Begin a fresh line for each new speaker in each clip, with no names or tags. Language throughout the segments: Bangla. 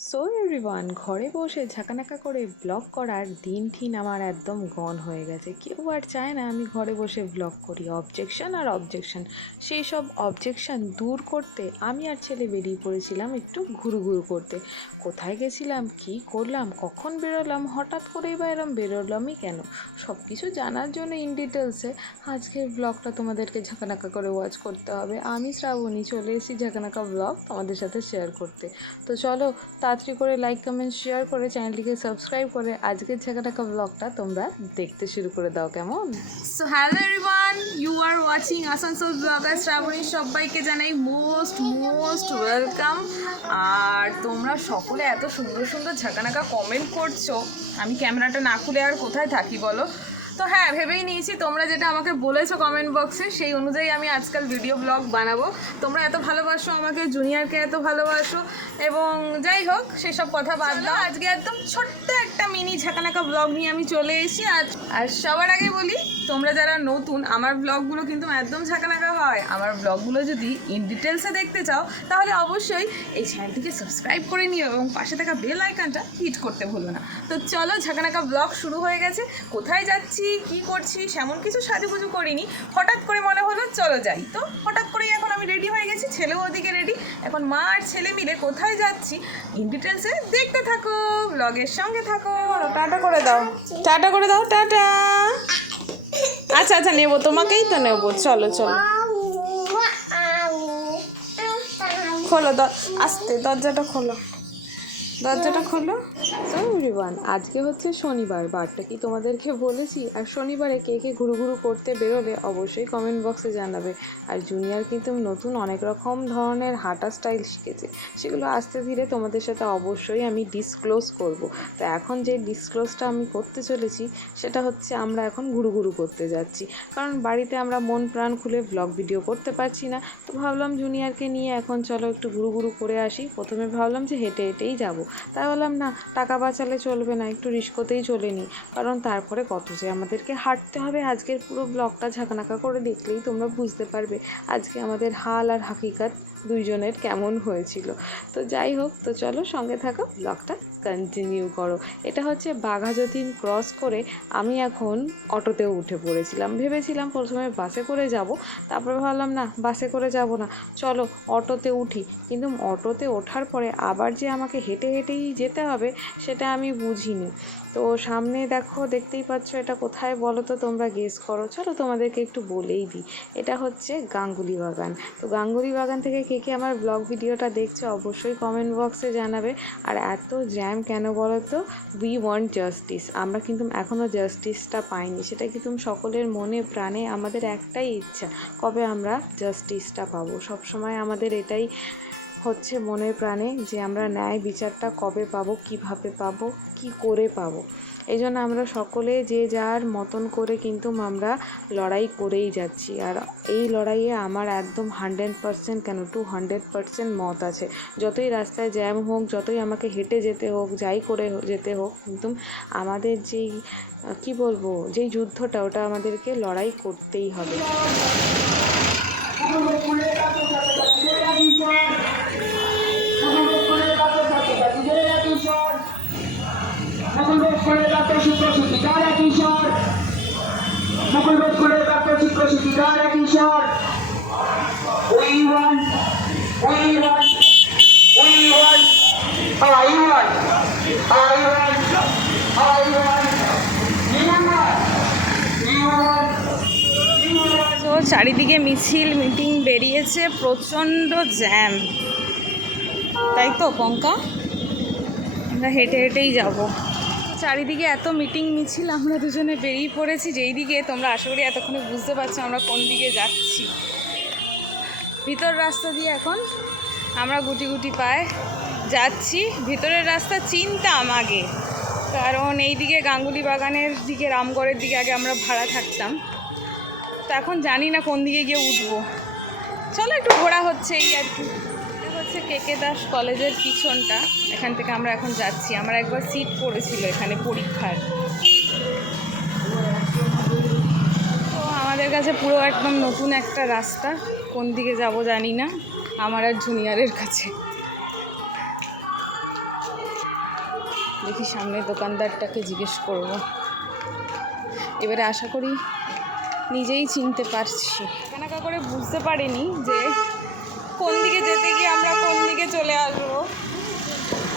সো এভরিওয়ান ঘরে বসে ঝাঁকানাকা করে ব্লগ করার দিন ঠিন আমার একদম গন হয়ে গেছে। কেউ আর চায় না আমি ঘরে বসে ব্লগ করি। অবজেকশন আর অবজেকশন সেই সব অবজেকশন দূর করতে আমি আর ছেলে বেরিয়ে পড়েছিলাম একটু ঘুরু ঘুরু করতে। কোথায় গেছিলাম? কি করলাম? কখন বেরোলাম? হঠাৎ করেই বা এরম বেরোলামই কেন? সব কিছু জানার জন্য ইন ডিটেলসে আজকের ব্লগটা তোমাদেরকে ঝাঁকানাকা করে ওয়াচ করতে হবে। আমি শ্রাবণী চলে এসেছি ঝাঁকানাকা ব্লগ তোমাদের সাথে শেয়ার করতে। তো চলো তাড়াতাড়ি করে লাইক কমেন্ট শেয়ার করে চ্যানেলটিকে সাবস্ক্রাইব করে আজকের ঝাঁকানাকা ব্লগটা তোমরা দেখতে শুরু করে দাও, কেমন?
So hello everyone you are watching Asansol blogger Shrabani সবাইকে জানাই মোস্ট মোস্ট ওয়েলকাম আর তোমরা সকলে এত সুন্দর সুন্দর ঝাঁকানাকা কমেন্ট করছ। আমি ক্যামেরাটা না খুলে আর কোথায় থাকি বলো? তো হ্যাঁ ভেবেই নিয়েছি তোমরা যেটা আমাকে বলেছ কমেন্ট বক্সে সেই অনুযায়ী আমি আজকাল ভিডিও ব্লগ বানাবো। তোমরা এত ভালোবাসো আমাকে জুনিয়রকে এত ভালোবাসো, এবং যাই হোক, সেসব কথা বাদ দাও। আজকে একদম ছোট্ট একটা মিনি ঝাঁকানাকা ব্লগ নিয়ে আমি চলে এসেছি। আর আর সবার আগে বলি তোমরা যারা নতুন আমার ব্লগগুলো কিন্তু একদম ঝাঁকানাকা হয়। আমার ব্লগগুলো যদি ইন ডিটেলসে দেখতে চাও তাহলে অবশ্যই এই চ্যানেলটিকে সাবস্ক্রাইব করে নিও এবং পাশে থাকা বেল আইকনটা হিট করতে ভুলো না। তো চলো ঝাঁকানাকা ব্লগ শুরু হয়ে গেছে। কোথায় যাচ্ছি কি করছি সেমন কিছু সাজুগুজু করিনি। হঠাৎ করে মনে হলো চলো যাই। তো হঠাৎ করেই এখন আমি রেডি হয়ে গেছি ছেলেও ওদিকে রেডি এখন মা আর ছেলে মিলে কোথায় যাচ্ছি ইন ডিটেলসে দেখতে থাকো ব্লগের সঙ্গে থাকো। টাটা করে দাও। টাটা করে দাও টাটা। আচ্ছা আচ্ছা নেব তোমাকেই তো নেব। চলো চলো। খোলো আস্তে দরজাটা খোলো। দরজাটা খোলো।
এভরিওয়ান আজকে হচ্ছে শনিবার। বারটা কি তোমাদেরকে বলেছি? আর শনিবারে কে কে ঘুরু ঘুরু করতে বেরোলে অবশ্যই কমেন্ট বক্সে জানাবে। আর জুনিয়র কিন্তু নতুন অনেক রকম ধরনের হাঁটা স্টাইল শিখেছে। সেগুলো আস্তে ধীরে তোমাদের সাথে অবশ্যই আমি ডিসক্লোজ করব। তো এখন যে ডিসক্লোজটা আমি করতে চলেছি, সেটা হচ্ছে আমরা এখন ঘুরু ঘুরু করতে যাচ্ছি। কারণ বাড়িতে আমরা মন প্রাণ খুলে ব্লগ ভিডিও করতে পারছি না। তো ভাবলাম জুনিয়রকে নিয়ে এখন চলো একটু ঘুরু ঘুরু করে আসি। প্রথমে ভাবলাম যে হেঁটে হেঁটেই যাব। তাই বললাম, না, টাকা বাঁচালে চলবে না, একটু রিস্কতেই চলে নিই কারণ তারপরে কত যে আমাদেরকে হাঁটতে হবে, আজকের পুরো ব্লগটা ঝাঁকানাকা করে দেখলেই তোমরা বুঝতে পারবে আজকে আমাদের হাল আর হাকিকাত দুইজনের কেমন হয়েছিল। তো যাই হোক, তো চলো সঙ্গে থাকো, ব্লগটা কন্টিনিউ করো। এটা হচ্ছে বাঘাযতীন ক্রস করে আমি এখন অটোতে উঠে পড়েছিলাম। ভেবেছিলাম প্রথমে বাসে করে যাব, তারপরে ভাবলাম না, বাসে করে যাব না। চলো অটোতে উঠি। কিন্তু অটোতে ওঠার পরে আবার যে আমাকে হেঁটে হেঁটেই যেতে হবে, সেটা আমি বুঝিনি। তো সামনে দেখো, দেখতেই পাচ্ছ এটা কোথায় বলো তো তোমরা গেস করো। চলো তোমাদেরকে একটু বলেই দিই। এটা হচ্ছে গাঙ্গুলি বাগান। তো গাঙ্গুলি বাগান থেকে কে কে আমার ব্লগ ভিডিওটা দেখছে অবশ্যই কমেন্ট বক্সে জানাবে। আর এত জ্যাম কেন বলো তো উই ওয়ান্ট জাস্টিস আমরা কিন্তু এখনও জাস্টিসটা পাইনি। সেটা কিন্তু সকলের মনে প্রাণে আমাদের একটাই ইচ্ছা? কবে আমরা জাস্টিসটা পাবো? সবসময় আমাদের এটাই হচ্ছে মনে প্রাণে যে আমরা ন্যায় বিচারটা কবে পাবো, কীভাবে পাবো, কি করে পাবো। এই জন্য আমরা সকলে যে যার মতন করে কিন্তু আমরা লড়াই করেই যাচ্ছি। আর এই লড়াইয়ে আমার একদম হান্ড্রেড পারসেন্ট কেন টু হান্ড্রেড পারসেন্ট মত আছে। যতই রাস্তায় জ্যাম হোক, যতই আমাকে হেঁটে যেতে হোক, যাই করে যেতে হোক, কিন্তু আমাদের যেই, কি বলব, যেই যুদ্ধটা ওটা আমাদেরকে লড়াই করতেই হবে।
সূত্র সূচিকার এক ঈশ্বর। Want, I want, I want, you want, you want, you want.
তো চারিদিকে মিছিল মিটিং বেরিয়েছে প্রচণ্ড জ্যাম। তাই তো পঙ্কা? আমরা হেঁটে হেঁটেই যাব। চারিদিকে এত মিটিং মিছিল, আমরা দুজনে বেরিয়ে পড়েছি, যেই দিকে তোমরা আশা করি এতক্ষণে বুঝতে পারছ আমরা কোন দিকে যাচ্ছি। ভিতর রাস্তা দিয়ে এখন আমরা গুটি গুটি পায়ে যাচ্ছি। ভিতরের রাস্তা চিনতাম আগে, কারণ এই দিকে গাঙ্গুলি বাগানের দিকে, রামগড়ের দিকে আগে আমরা ভাড়া থাকতাম। তো এখন জানি না কোন দিকে গিয়ে উঠবো। চলো একটু ঘোরা হচ্ছে এই আর কি। হচ্ছে কে কে দাস কলেজের পিছনটা। এখান থেকে আমরা এখন যাচ্ছি। আমার একবার সিট পড়েছিল এখানে পরীক্ষার। তো আমাদের কাছে পুরো একদম নতুন একটা রাস্তা। কোন দিকে যাব জানি না। আমার আর জুনিয়রের কাছে।
দেখি সামনের দোকানদারটাকে জিজ্ঞেস করব। এবারে আশা করি নিজেই চিনতে পারছি। কেনাকা করে বুঝতে পারিনি যে কোন দিকে যেতে গিয়ে আমরা কোন দিকে চলে আসব?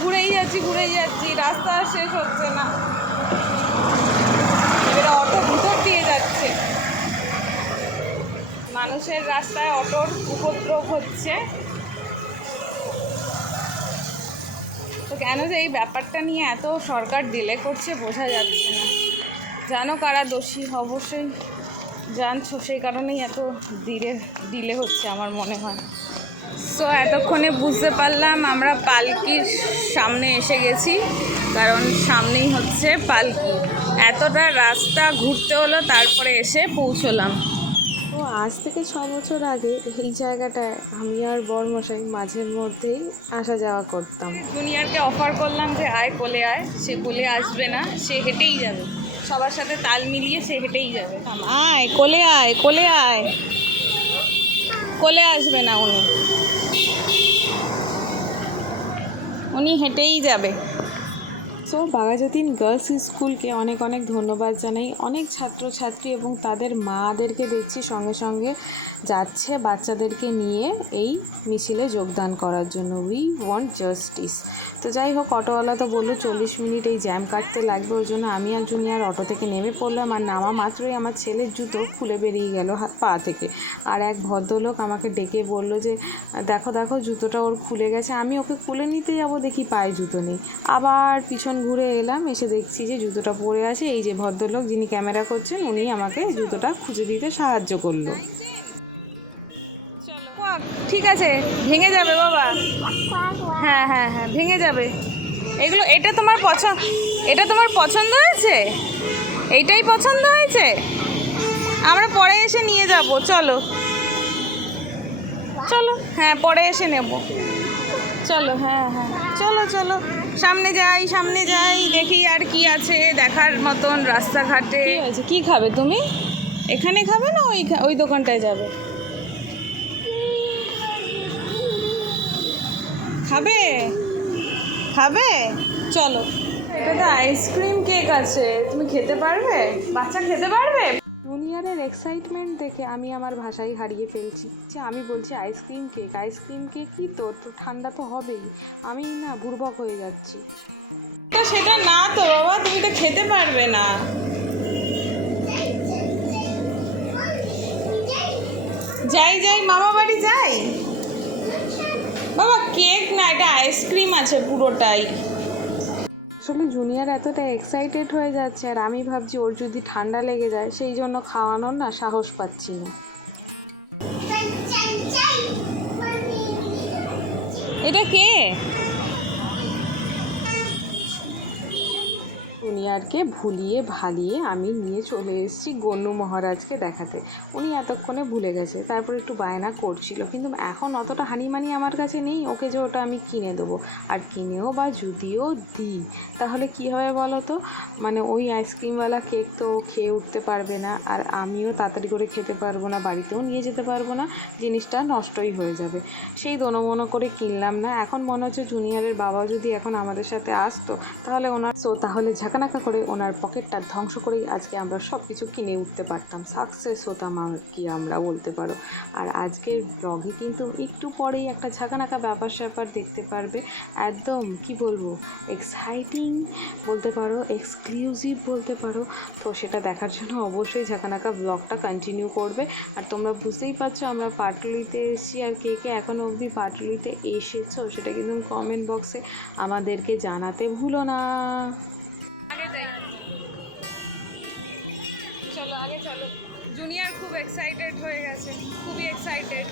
ঘুরেই যাচ্ছি ঘুরেই যাচ্ছি, রাস্তা আর শেষ হচ্ছে না। এবারে অটো ভিতর দিয়ে যাচ্ছে। মানুষের রাস্তায় অটোর উপদ্রব হচ্ছে। তো কেন যে এই ব্যাপারটা নিয়ে এত সরকার ডিলে করছে বোঝা যাচ্ছে না। জানো কারা দোষী? অবশ্যই জানছো। সেই কারণেই এত ডিলে ডিলে হচ্ছে আমার মনে হয়। সো এতক্ষণে বুঝতে পারলাম আমরা পালকির সামনে এসে গেছি কারণ সামনেই হচ্ছে পালকি। এতটা রাস্তা ঘুরতে হলো তারপরে এসে পৌঁছলাম। ও আজ থেকে ছ বছর আগে এই জায়গাটায় আমি আর বরমশাই মাঝের মধ্যেই আসা যাওয়া করতাম। জুনিয়রকে অফার করলাম যে আয় কোলে আয় সে কোলে আসবে না সে হেঁটেই যাবে। সবার সাথে তাল মিলিয়ে সে হেঁটেই যাবে। আয় কোলে আয় কোলে আয়। কোলে আসবে না উনি। উনি হেঁটেই যাবে। সো বাঘাযতীন গার্লস স্কুলকে অনেক অনেক ধন্যবাদ জানাই। অনেক ছাত্রছাত্রী এবং তাদের মাদেরকে দেখছি সঙ্গে সঙ্গে যাচ্ছে বাচ্চাদেরকে নিয়ে এই মিছিলে যোগদান করার জন্য। উই ওয়ান্ট জাস্টিস তো যাই হোক, অটোওয়ালা তো বলল চল্লিশ মিনিট এই জ্যাম কাটতে লাগবে ওই জন্য আমি আর জুনিয়র অটো থেকে নেমে পড়লাম। আর নামা মাত্রই আমার ছেলের জুতো খুলে বেরিয়ে গেল হাত পা থেকে। আর এক ভদ্রলোক আমাকে ডেকে বলল যে, দেখো দেখো, জুতোটা ওর খুলে গেছে। আমি ওকে খুলে নিতে যাব, দেখি পায়ে জুতো নেই। আবার পিছন ঘুরে এলাম এসে দেখছি যে জুতোটা পরে আছে। এই যে ভদ্রলোক যিনি ক্যামেরা করছেন উনি আমাকে জুতোটা খুঁজে দিতে সাহায্য করল। ঠিক আছে ভেঙে যাবে বাবা। হ্যাঁ হ্যাঁ হ্যাঁ ভেঙে যাবে। এগুলো এটা তোমার পছন্দ এটা তোমার পছন্দ হয়েছে? এইটাই পছন্দ হয়েছে? আমরা পরে এসে নিয়ে যাব চলো। চলো হ্যাঁ পরে এসে নেব। চলো হ্যাঁ হ্যাঁ চলো চলো। সামনে যাই সামনে যাই দেখি আর কি আছে দেখার মতন রাস্তাঘাটে। কি খাবে তুমি? এখানে খাবে না ওই ওই দোকানটায় যাবে? খাবে? খাবে? চলো। এটাতে আইসক্রিম কেক আছে। তুমি খেতে পারবে? বাচ্চা খেতে পারবে? জুনিয়রের এক্সাইটমেন্ট দেখে আমি আমার ভাষাই হারিয়ে ফেলছি। যে আমি বলছি আইসক্রিম কেক আইসক্রিম কেক কি তো? তো ঠান্ডা তো হবেই। আমি না বুর্বক হয়ে যাচ্ছি। তো সেটা না তো, বাবা, তুমি তো খেতে পারবে না। যাই যাই, মামা বাড়ি যাই। বাবা কেক না, এটা আইসক্রিম আছে পুরোটাই। আসলে জুনিয়র এতটা এক্সাইটেড হয়ে যাচ্ছে আর আমি ভাবছি ওর যদি ঠান্ডা লেগে যায় সেই জন্য খাওয়ানোর না সাহস পাচ্ছি না। এটা কে? জুনিয়রকে ভুলিয়ে ভালিয়ে আমি নিয়ে চলে এসেছি গন্নু মহারাজকে দেখাতে। উনি এতক্ষণে ভুলে গেছে, তারপর একটু বায়না করছিল। কিন্তু এখন অতটা হানিমানি আমার কাছে নেই, ওকে যে ওটা আমি কিনে দেবো। আর কিনেও বা যদিও দিই, তাহলে কি হবে বলো তো মানে ওই আইসক্রিমওয়ালা কেক তো খেয়ে উঠতে পারবে না, আর আমিও তাড়াতাড়ি করে খেতে পারব না, বাড়িতেও নিয়ে যেতে পারব না, জিনিসটা নষ্টই হয়ে যাবে। সেই দোনো করে কিনলাম না, এখন মনে হচ্ছে জুনিয়রের বাবা যদি এখন আমাদের সাথে আসতো, তাহলে ওনার সো তাহলে ঝাঁকানাকা করে ওনার পকেটটা ধ্বংস করেই আজকে আমরা সব কিছু কিনে উঠতে পারতাম। সাকসেস হতাম আর কি আমরা বলতে পারো। আর আজকের ব্লগে কিন্তু একটু পরেই একটা ঝাঁকানাকা ব্যাপার স্যাপার দেখতে পারবে। একদম, কি বলব এক্সাইটিং বলতে পারো এক্সক্লুসিভ বলতে পারো। তো সেটা দেখার জন্য অবশ্যই ঝাঁকানাকা ব্লগটা কন্টিনিউ করবে। আর তোমরা বুঝতেই পারছ আমরা পাটলিতে এসেছি আর কে কে এখনও অবধি পাটলিতে এসেছ সেটা কিন্তু কমেন্ট বক্সে আমাদেরকে জানাতে ভুলো না। জুনিয়র খুব এক্সাইটেড হয়ে গেছে খুবই এক্সাইটেড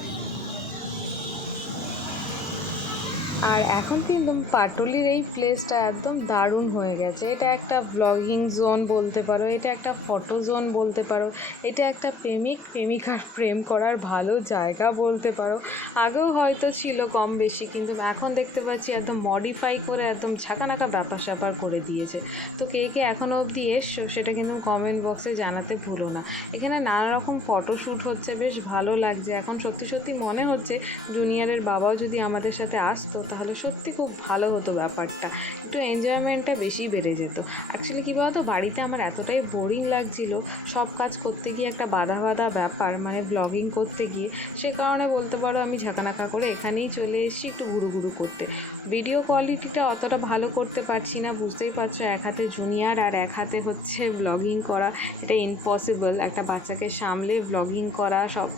আর এখন কিন্তু পাটুলির এই প্লেসটা একদম দারুণ হয়ে গেছে। এটা একটা ব্লগিং জোন বলতে পারো, এটা একটা ফটো জোন বলতে পারো, এটা একটা প্রেমিক, প্রেমিকার প্রেম করার ভালো জায়গা বলতে পারো। আগেও হয়তো ছিল কম বেশি, কিন্তু এখন দেখতে পাচ্ছি একদম মডিফাই করে একদম ঝাঁকানাকা ব্যাপার স্যাপার করে দিয়েছে। তো কে কে এখনও অবধি এসছো সেটা কিন্তু কমেন্ট বক্সে জানাতে ভুলো না। এখানে নানা রকম ফটোশ্যুট হচ্ছে, বেশ ভালো লাগছে। এখন সত্যি সত্যি মনে হচ্ছে জুনিয়রের বাবাও যদি আমাদের সাথে আসতো তাহলে সত্যি খুব ভালো হতো ব্যাপারটা। একটু এনজয়মেন্টটা বেশি বেড়ে যেত। অ্যাকচুয়ালি কী বলতো, বাড়িতে আমার এতটাই বোরিং লাগছিল সব কাজ করতে গিয়ে একটা বাধা বাধা ব্যাপার মানে ব্লগিং করতে গিয়ে। সে কারণে বলতে পারো আমি ঝাঁকানাকা করে এখানেই চলে এসেছি একটু ঘুরু ঘুরু করতে। ভিডিও কোয়ালিটিটা অতটা ভালো করতে পারছি না, বুঝতেই পারছ এক হাতে জুনিয়র আর এক হাতে হচ্ছে ব্লগিং করা। এটা ইম্পসিবল একটা বাচ্চাকে সামলে ব্লগিং করা, সব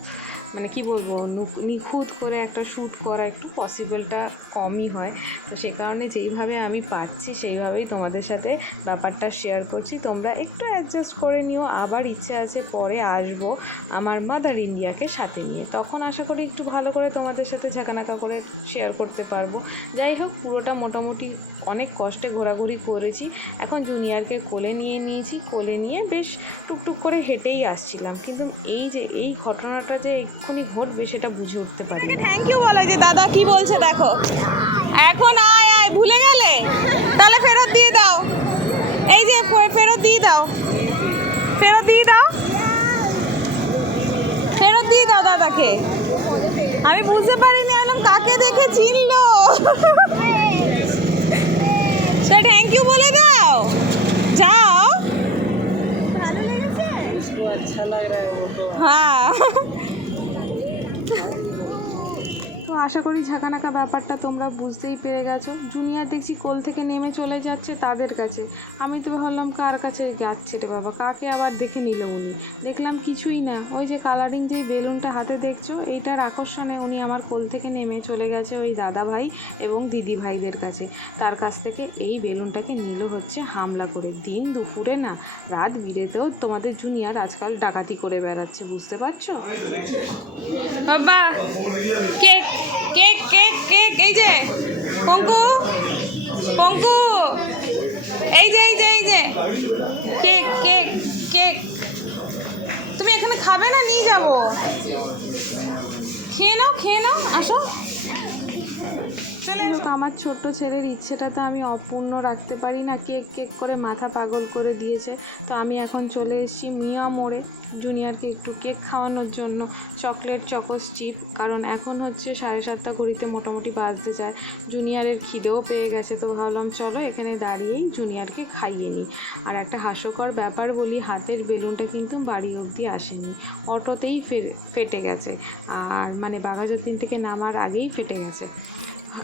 মানে কি বলব নিখুঁত করে একটা শ্যুট করা একটু পসিবলটা কমই হয়। তো সে কারণে যেইভাবে আমি পাচ্ছি সেইভাবেই তোমাদের সাথে ব্যাপারটা শেয়ার করছি। তোমরা একটু অ্যাডজাস্ট করে নিও। আবার ইচ্ছে আছে পরে আসব আমার মাদার ইন্ডিয়াকে সাথে নিয়ে। তখন আশা করি একটু ভালো করে তোমাদের সাথে ঝাঁকানাকা করে শেয়ার করতে পারব। যাই হোক, পুরোটা মোটামুটি অনেক কষ্টে ঘোরাঘুরি করেছি। এখন জুনিয়রকে কোলে নিয়ে নিয়েছি। কোলে নিয়ে বেশ টুকটুক করে হেঁটেই আসছিলাম। কিন্তু এই যে, এই ঘটনাটা যে এক্ষুনি ঘটবে সেটা বুঝে উঠতে পারি
থ্যাংক ইউ বলো যে দাদা কি বলছে দেখো। এখন আয় আয় ভুলে গেলে? তাহলে ফেরত দিয়ে দাও। এই যে ফেরত দিয়ে দাও। ফেরত দিয়ে দাও। ফেরত দিয়ে দাও দাদাকে। আমি বুঝতে পারিনি আমি কাকে দেখে চিনলো? সে থ্যাংক ইউ বলে দাও। যাও। ভালো
লেগেছে? হ্যাঁ। আশা করি ঝাঁকানাকা ব্যাপারটা তোমরা বুঝতেই পেরে গেছো। জুনিয়র দেখছি কোল থেকে নেমে চলে যাচ্ছে তাদের কাছে। আমি তো ভাবলাম কার কাছে যাচ্ছে রে বাবা, কাকে আবার দেখে নিল উনি? দেখলাম কিছুই না। ওই যে কালারিং যেই বেলুনটা হাতে দেখছ, এইটার আকর্ষণে উনি আমার কোল থেকে নেমে চলে গেছে ওই দাদা ভাই এবং দিদি ভাইদের কাছে। তার কাছ থেকে এই বেলুনটাকে নিল হচ্ছে হামলা করে। দিন দুপুরে না, রাত বিরেতেও তোমাদের জুনিয়র আজকাল ডাকাতি করে বেড়াচ্ছে, বুঝতে পারছ?
বাবা কেক কেক কেক কেক, এই যে। পঙ্কু পঙ্কু। এই যে এই যে এই যে। Cake cake cake. তুমি এখানে খাবে না? নিয়ে যাব। খেয়ে নাও খেয়ে নাও, আসো।
হোক আমার ছোট্ট ছেলের ইচ্ছেটা তো আমি অপূর্ণ রাখতে পারি না কেক কেক করে মাথা পাগল করে দিয়েছে। তো আমি এখন চলে এসেছি মিয়া মোড়ে জুনিয়রকে একটু কেক খাওয়ানোর জন্য। চকলেট চকোস চিপ কারণ এখন হচ্ছে সাড়ে সাতটা ঘড়িতে মোটামুটি বাজতে যায়। জুনিয়রের খিদেও পেয়ে গেছে তো ভাবলাম চলো এখানে দাঁড়িয়েই জুনিয়রকে খাইয়ে নিই। আর একটা হাস্যকর ব্যাপার বলি হাতের বেলুনটা কিন্তু বাড়ি অবধি আসেনি। অটোতেই ফেটে গেছে। আর মানে বাঘাযতীন থেকে নামার আগেই ফেটে গেছে।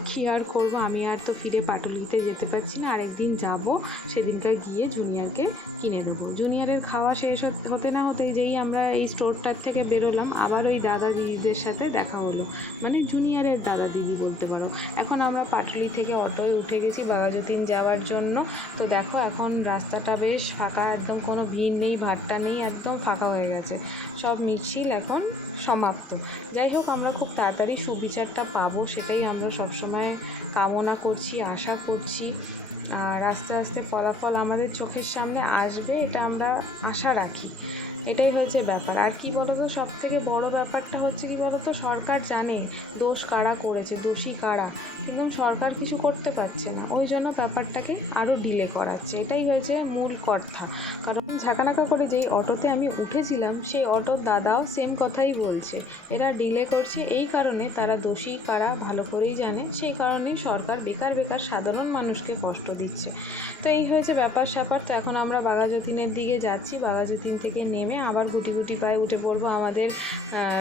কী আর করব? আমি আর তো ফিরে পাটুলিতে যেতে পারছি না। আরেকদিন যাব। সেদিনকার গিয়ে জুনিয়রকে কিনে দেবো। জুনিয়রের খাওয়া শেষ হতে না হতেই যেই আমরা এই স্টোরটার থেকে বেরোলাম, আবার ওই দাদা দিদিদের সাথে দেখা হলো। মানে জুনিয়রের দাদা দিদি বলতে পারো। এখন আমরা পাটুলি থেকে অটোয় উঠে গেছি বাঘাযতীন যাওয়ার জন্য। তো দেখো, এখন রাস্তাটা বেশ ফাঁকা, একদম কোনো ভিড় নেই, ভাট্টা নেই, একদম ফাঁকা হয়ে গেছে। সব মিছিল এখন সমাপ্ত। যাই হোক, আমরা খুব তাড়াতাড়ি সুবিচারটা পাবো, সেটাই আমরা সবসময় কামনা করছি, আশা করছি। আর আস্তে আস্তে ফলাফল আমাদের চোখের সামনে আসবে, এটা আমরা আশা রাখি। এটাই হয়েছে ব্যাপার। আর কি বলতো সব থেকে বড় ব্যাপারটা হচ্ছে কি বলতো, সরকার জানে দোষ কারা করেছে, দোষী কারা, কিন্তু সরকার কিছু করতে পারছে না। ওই জন্য ব্যাপারটাকে আরও ডিলে করাচ্ছে। এটাই হয়েছে মূল কথা। কারণ ঝাঁকানাকা করে যেই অটোতে আমি উঠেছিলাম, সেই অটোর দাদাও সেম কথাই বলছে। এরা ডিলে করছে এই কারণে তারা দোষী কারা ভালো করেই জানে। সেই কারণেই সরকার বেকার বেকার সাধারণ মানুষকে কষ্ট দিচ্ছে। তো এই হয়েছে ব্যাপার স্যাপার তো এখন আমরা বাঘাযতীনের দিকে যাচ্ছি। বাঘাযতীন থেকে নেমে আবার গুটি গুটি পায়ে উঠে পড়ব আমাদের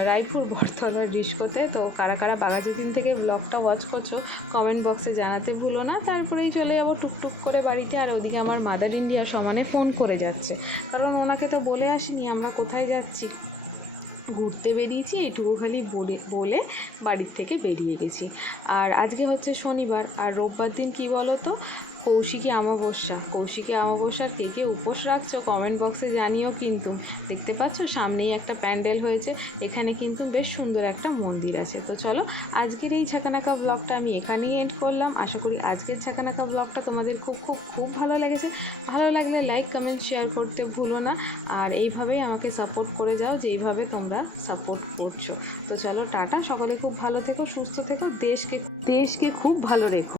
রায়পুর বটতলার ডিস্কোতে তো কারা কারা বাঘাযতীন থেকে ব্লগটা ওয়াচ করছ কমেন্ট বক্সে জানাতে ভুলো না। তারপরেই চলে যাব টুকটুক করে বাড়িতে আর ওদিকে আমার মাদার ইন্ডিয়া সমানে ফোন করে যাচ্ছে। কারণ ওনাকে তো বলে আসিনি, আমরা কোথায় যাচ্ছি? ঘুরতে বেরিয়েছি, এইটুকু খালি বলে বলে বাড়ির থেকে বেরিয়ে গেছি। আর আজকে হচ্ছে শনিবার, আর রোববার দিন কী বলো তো কৌশিকী অমাবস্যা। কৌশিকী অমাবস্যার কে কে উপোস রাখছো কমেন্ট বক্সে জানিও কিন্তু। দেখতে পাচ্ছ সামনেই একটা প্যান্ডেল হয়েছে, এখানে কিন্তু বেশ সুন্দর একটা মন্দির আছে। তো চলো আজকের এই ঝাঁকানাকা ব্লগটা আমি এখানেই এন্ড করলাম। আশা করি আজকের ঝাঁকানাকা ব্লগটা তোমাদের খুব খুব খুব ভালো লেগেছে। ভালো লাগলে লাইক কমেন্ট শেয়ার করতে ভুলো না। আর এইভাবেই আমাকে সাপোর্ট করে যাও যেইভাবে তোমরা সাপোর্ট করছ। তো চলো টাটা, সকলে খুব ভালো থেকো, সুস্থ থেকো, দেশকে দেশকে খুব ভালো রেখো।